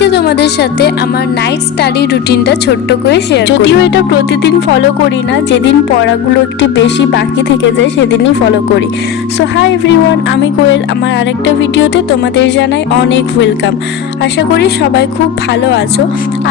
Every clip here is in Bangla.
আজকে তোমাদের সাথে আমার নাইট স্টাডি রুটিনটা ছোট্ট করে শেয়ার করি। যদিও এটা প্রতিদিন ফলো করি না, যেদিন পড়াগুলো একটু বেশি বাকি থেকে যায় সেদিনই ফলো করি। সো হাই এভরিওয়ান, আমি কোয়েল। আমার আরেকটা ভিডিওতে তোমাদের জানাই অনেক ওয়েলকাম। আশা করি সবাই খুব ভালো আছো।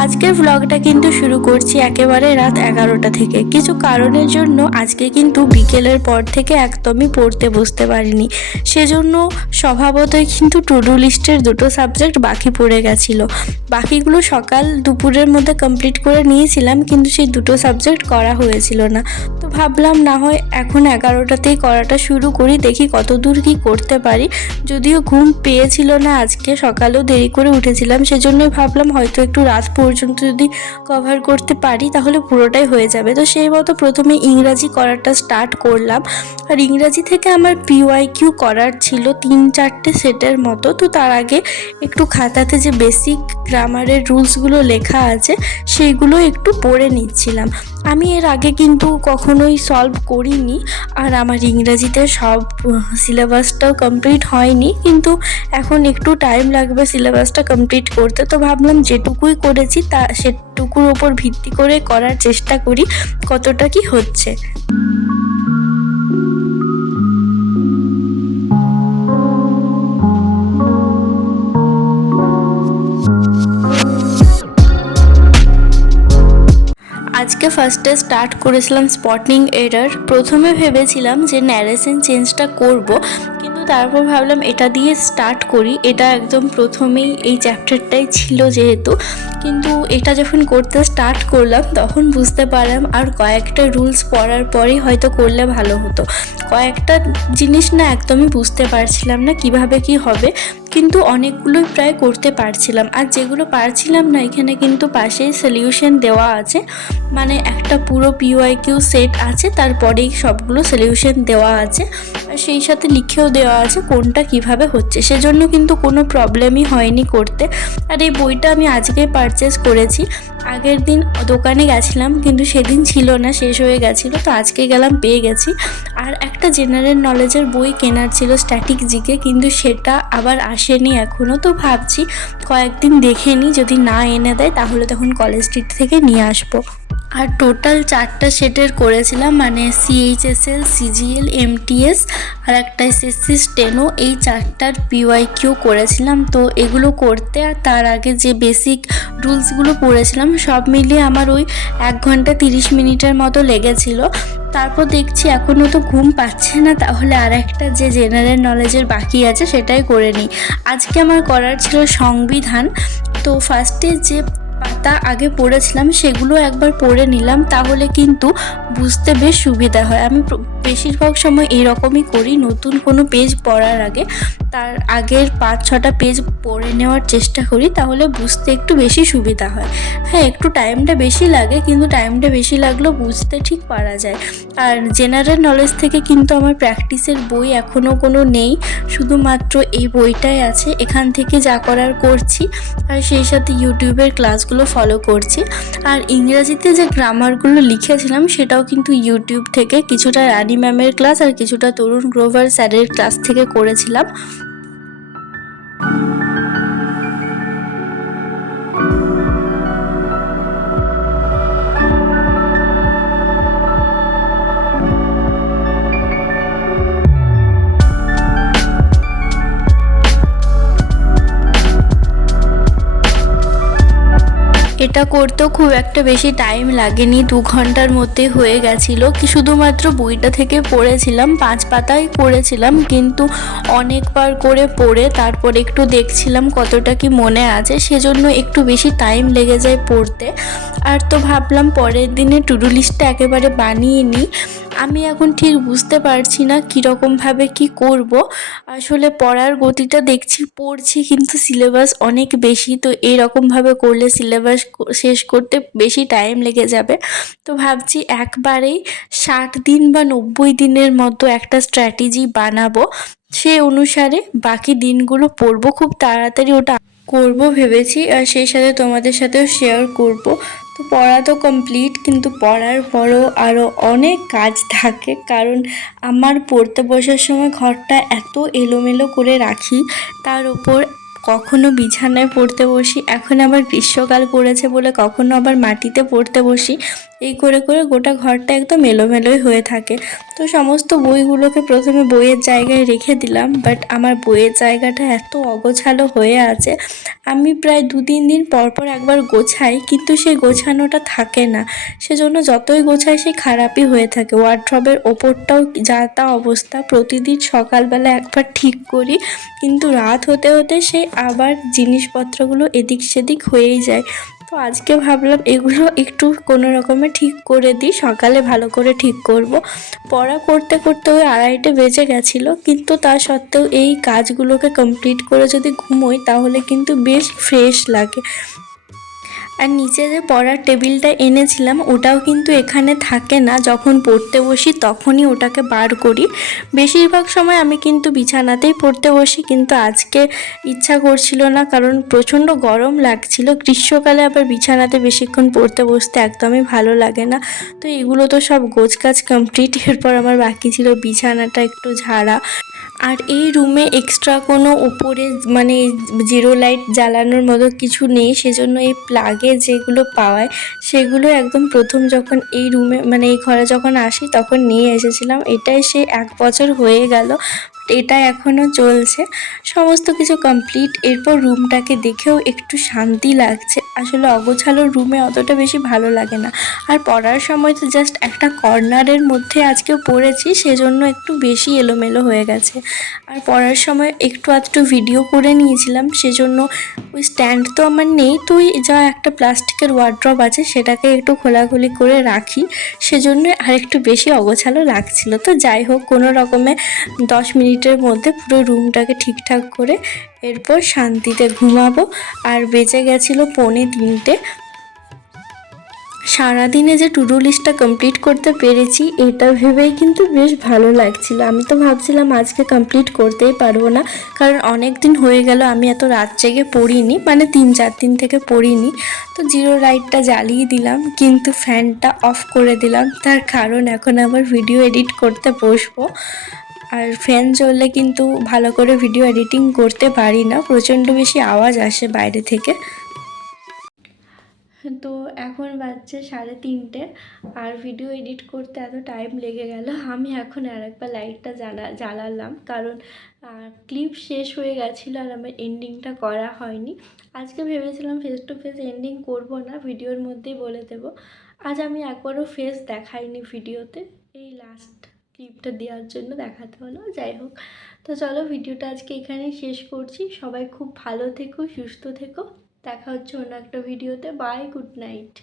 আজকের ব্লগটা কিন্তু শুরু করছি একেবারে রাত 11টা থেকে। কিছু কারণের জন্য আজকে কিন্তু বিকেলের পর থেকে একদমই পড়তে বসতে পারিনি। সেজন্য স্বভাবতই কিন্তু টু ডু লিস্টের দুটো সাবজেক্ট বাকি পড়ে গেছিলো। বাকিগুলো সকাল দুপুরের মধ্যে কমপ্লিট করে নিয়েছিলাম, কিন্তু সেই দুটো সাবজেক্ট করা হয়েছিল না। তো ভাবলাম না হয় এখন 11টাতেই করাটা শুরু করি, দেখি কত দূর কী করতে পারি। যদিও ঘুম পেয়েছিল না আজকে, সকালেও দেরি করে উঠেছিলাম, সেজন্যই ভাবলাম হয়তো একটু রাত পর্যন্ত যদি কভার করতে পারি তাহলে পুরোটাই হয়ে যাবে। তো সেই মতো প্রথমে ইংরাজি করাটা স্টার্ট করলাম। আর ইংরাজি থেকে আমার PYQ করার ছিল 3-4টে সেটের মতো। তো তার আগে একটু খাতাতে যে বেসিক গ্রামারের রুলসগুলো লেখা আছে সেইগুলো একটু পড়ে নিচ্ছিলাম। আমি এর আগে কিন্তু কখনোই সলভ করিনি, আর আমার ইংরাজিতে সব সিলেবাসটাও কমপ্লিট হয়নি, কিন্তু এখন একটু টাইম লাগবে সিলেবাসটা কমপ্লিট করতে। তো ভাবলাম যেটুকুই করেছি তা সেটুকুর ওপর ভিত্তি করে করার চেষ্টা করি কতটা কি হচ্ছে। আজকে ফার্স্টে স্টার্ট করেছিলাম স্পটিং এরর। প্রথমে ভেবেছিলাম যে ন্যারেশন চেঞ্জটা করব, কিন্তু তারপর ভাবলাম এটা দিয়ে স্টার্ট করি। এটা একদম প্রথমেই এই চ্যাপ্টারটাই ছিল যেহেতু, কিন্তু এটা যখন করতে স্টার্ট করলাম তখন বুঝতে পারলাম আর কয়েকটা রুলস পড়ার পরেই হয়তো করলে ভালো হতো। কয়েকটা জিনিস না একদমই বুঝতে পারছিলাম না কিভাবে কি হবে, কিন্তু অনেকগুলোই প্রায় করতে পারছিলাম। আর যেগুলো পারছিলাম না এখানে কিন্তু পাশেই সলিউশন দেওয়া আছে, মানে একটা পুরো PYQ সেট আছে, তারপরেই সবগুলো সলিউশন দেওয়া আছে, আর সেই সাথে লিখেও দেওয়া আছে কোনটা কিভাবে হচ্ছে। সেজন্য কিন্তু কোনো প্রবলেমই হয়নি করতে। আর এই বইটা আমি আজকে পারচেস করেছি। আগের দিন দোকানে গেছিলাম কিন্তু সেদিন ছিল না, শেষ হয়ে গেছিলো, তো আজকে গেলাম পেয়ে গেছি। আর একটা জেনারেল নলেজের বই কেনার ছিল স্ট্যাটিক জিকে, কিন্তু সেটা আবার আসেনি এখনও। তো ভাবছি কয়েকদিন দেখে নিই, যদি না এনে দেয় তাহলে তখন কলেজ স্ট্রিট থেকে নিয়ে আসবো। আর টোটাল 4টা সেটের করেছিলাম, মানে CHSL, CGL, MTS আর একটা SSC স্টেনো, এই 4টার PYQ করেছিলাম। তো এগুলো করতে আর তার আগে যে বেসিক রুলসগুলো পড়েছিলাম সব মিলিয়ে আমার ওই 1 ঘন্টা 30 মিনিটের মতো লেগেছিল। তারপর দেখছি এখনও তো ঘুম পাচ্ছে না, তাহলে আর একটা যে জেনারেল নলেজের বাকি আছে সেটাই করে নিই। আজকে আমার করার ছিল সংবিধান। তো ফার্স্টে যে পাতা আগে পড়েছিলাম সেগুলো একবার পড়ে নিলাম, তাহলে কিন্তু বুঝতে বেশ সুবিধা হয়। আমি বেশিরভাগ সময় এরকমই করি, নতুন কোনো পেজ পড়ার আগে তার আগের 5-6টা পেজ পড়ে নেওয়ার চেষ্টা করি, তাহলে বুঝতে একটু বেশি সুবিধা হয়। হ্যাঁ, একটু টাইমটা বেশি লাগে, কিন্তু টাইমটা বেশি লাগলেও বুঝতে ঠিক পারা যায়। আর জেনারেল নলেজ থেকে কিন্তু আমার প্র্যাকটিসের বই এখনও কোনো নেই, শুধুমাত্র এই বইটাই আছে। এখান থেকে যা করার করছি, আর সেই সাথে ইউটিউবের ক্লাসগুলো ফলো করছি। আর ইংরাজিতে যে গ্রামারগুলো লিখেছিলাম সেটাও কিন্তু ইউটিউব থেকে, কিছুটা রানী ম্যামের ক্লাস আর কিছুটা তরুণ গ্রোভার স্যারের ক্লাস থেকে করেছিলাম। এটা করতেও খুব একটা বেশি টাইম লাগেনি, 2 ঘন্টার মধ্যে হয়ে গেছিলো। কি শুধুমাত্র বইটা থেকে পড়েছিলাম, 5 পাতায় করেছিলাম, কিন্তু অনেকবার করে পড়ে তারপর একটু দেখছিলাম কতটা কি মনে আছে, সেজন্য একটু বেশি টাইম লেগে যায় পড়তে। আর তো ভাবলাম পরের দিনে টু ডু লিস্টটা একেবারে বানিয়ে নিই। আমি এখন ঠিক বুঝতে পারছি না কীরকমভাবে কি করব। আসলে পড়ার গতিটা দেখছি পড়ছি, কিন্তু সিলেবাস অনেক বেশি, তো এইরকমভাবে করলে সিলেবাস শেষ করতে বেশি টাইম লেগে যাবে। তো ভাবছি একবারেই 60 দিন বা 90 দিনের মতো একটা স্ট্র্যাটেজি বানাবো, সে অনুসারে বাকি দিনগুলো পড়বো, খুব তাড়াতাড়ি ওটা করব ভেবেছি। আর সেই সাথে তোমাদের সাথেও শেয়ার করব। তো পড়া তো কমপ্লিট, কিন্তু পড়ার পরও আরও অনেক কাজ থাকে, কারণ আমার পড়তে বসার সময় ঘরটা এত এলোমেলো করে রাখি, তার উপর কখনো বিছানায় পড়তে বসি, এখন আবার গ্রীষ্মকাল পড়েছে বলে কখনো আবার মাটিতে পড়তে বসি। এই করে করে গোটা ঘরটা একদম এলোমেলোই হয়ে থাকে। তো সমস্ত বইগুলোকে প্রথমে বইয়ের জায়গায় রেখে দিলাম, বাট আমার বইয়ের জায়গাটা এত অগোছালো হয়ে আছে, আমি প্রায় 2-3 দিন পর পর একবার গোছাই, কিন্তু সেই গোছানোটা থাকে না। সেজন্য যতই গোছাই সেই খারাপই হয়ে থাকে। ওয়ার্ড্রবের ওপরটাও যা তা অবস্থা, প্রতিদিন সকালবেলা একবার ঠিক করি, কিন্তু রাত হতে হতে সেই আবার জিনিসপত্রগুলো এদিক সেদিক হয়েই যায়। তো আজকে ভাবলাম এগুলো একটু কোনো রকমে ঠিক করে দিই, সকালে ভালো করে ঠিক করব। পড়া করতে করতে ওই 2:30 বেজে গেছিলো, কিন্তু তা সত্ত্বেও এই কাজগুলোকে কমপ্লিট করে যদি ঘুমোই তাহলে কিন্তু বেশ ফ্রেশ লাগে। আর নিচে যে পড়ার টেবিলটা এনেছিলাম ওটাও কিন্তু এখানে থাকে না, যখন পড়তে বসি তখনই ওটাকে বার করি। বেশিরভাগ সময় আমি কিন্তু বিছানাতেই পড়তে বসি, কিন্তু আজকে ইচ্ছা করছিল না, কারণ প্রচণ্ড গরম লাগছিল। গ্রীষ্মকালে আবার বিছানাতে বেশিক্ষণ পড়তে বসতে একদমই ভালো লাগে না। তো এগুলো তো সব গোছগাছ কমপ্লিট, এরপর আমার বাকি ছিল বিছানাটা একটু ঝাড়া। আর এই রুমে এক্সট্রা কোনো উপরে মানে জিরো লাইট জ্বালানোর মতো কিছু নেই, সেজন্য এই প্লাগে যেগুলো পাওয়ায় সেগুলো একদম প্রথম যখন এই রুমে মানে এই ঘরে যখন আসি তখন নিয়ে এসেছিলাম। এটাই সেই 1 বছর হয়ে গেল, এটা এখনও চলছে। সমস্ত কিছু কমপ্লিট। এরপর রুমটাকে দেখেও একটু শান্তি লাগছে। আসলে অগোছালো রুমে অতটা বেশি ভালো লাগে না। আর পড়ার সময় তো জাস্ট একটা কর্নারের মধ্যে আজকে পড়েছি, সেজন্য একটু বেশি এলোমেলো হয়ে গেছে। আর পড়ার সময় একটু আধটু ভিডিও করে নিয়েছিলাম, সেজন্য ওই স্ট্যান্ড তো আমার নেই, তো ওই যা একটা প্লাস্টিকের ওয়ার্ড্রব আছে সেটাকে একটু খোলাখুলি করে রাখি, সেজন্য আরেকটু বেশি অগোছালো লাগছিল। তো যাই হোক, কোনো রকমে 10 মিনিটের মধ্যে পুরো রুমটাকে ঠিকঠাক করে এরপর শান্তিতে ঘুমাবো। আর বেঁচে গেছিলো 2:45। সারাদিনে যে টু ডু লিস্টটা কমপ্লিট করতে পেরেছি এটা ভেবেই কিন্তু বেশ ভালো লাগছিল। আমি তো ভাবছিলাম আজকে কমপ্লিট করতেই পারবো না, কারণ অনেক দিন হয়ে গেল আমি এত রাত জেগে পড়িনি, মানে 3-4 দিন থেকে পড়িনি। তো জিরো লাইটটা জ্বালিয়ে দিলাম, কিন্তু ফ্যানটা অফ করে দিলাম, তার কারণ এখন আবার ভিডিও এডিট করতে বসবো। আর ফ্যান চললে কিন্তু ভালো করে ভিডিও এডিটিং করতে পারি না, প্রচণ্ড বেশি আওয়াজ আসে বাইরে থেকে। তো এখন বাজছে 3:30, আর ভিডিও এডিট করতে এত টাইম লেগে গেল। আমি এখন আরেকবার লাইটটা জ্বালালাম, কারণ ক্লিপ শেষ হয়ে গেছিলো আর আমার এন্ডিংটা করা হয়নি। আজকে ভেবেছিলাম ফেস টু ফেস এন্ডিং করব না, ভিডিওর মধ্যেই বলে দেব। আজ আমি একবারও ফেস দেখাইনি ভিডিওতে, এই লাস্ট ক্লিপটা দেওয়ার জন্য দেখাতে হলো। যাই হোক, তো চলো ভিডিওটা আজকে এখানেই শেষ করছি। সবাই খুব ভালো থেকো, সুস্থ থেকো। দেখা হচ্ছে অন্য একটা ভিডিওতে। Bye, good night.